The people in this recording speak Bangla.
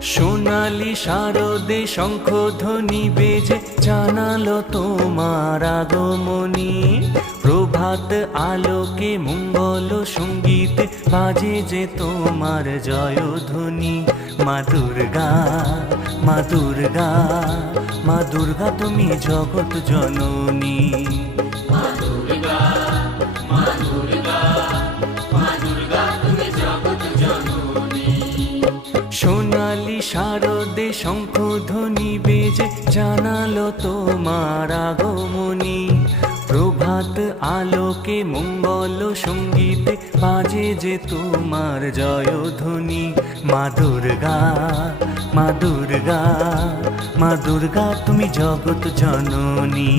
সোনালি শারদে শঙ্খধ্বনি বেজে জানালো তোমার আগমনী। প্রভাত আলোকে মঙ্গল সঙ্গীত বাজে যে তোমার জয়ধ্বনি। মা দুর্গা, মা দুর্গা, মা দুর্গা তুমি জগৎ জননী। মা দুর্গা, মা দুর্গা, মা দুর্গা তুমি জগৎ জননী। সোনালি শারদে শঙ্খধ্বনি বেজে জানালো তোমার আগমনী। প্রভাত আলোকে মঙ্গল সঙ্গীত বাজে যে তোমার জয়ধ্বনি। মা দুর্গা, মা দুর্গা, মা দুর্গা তুমি জগৎ জননী।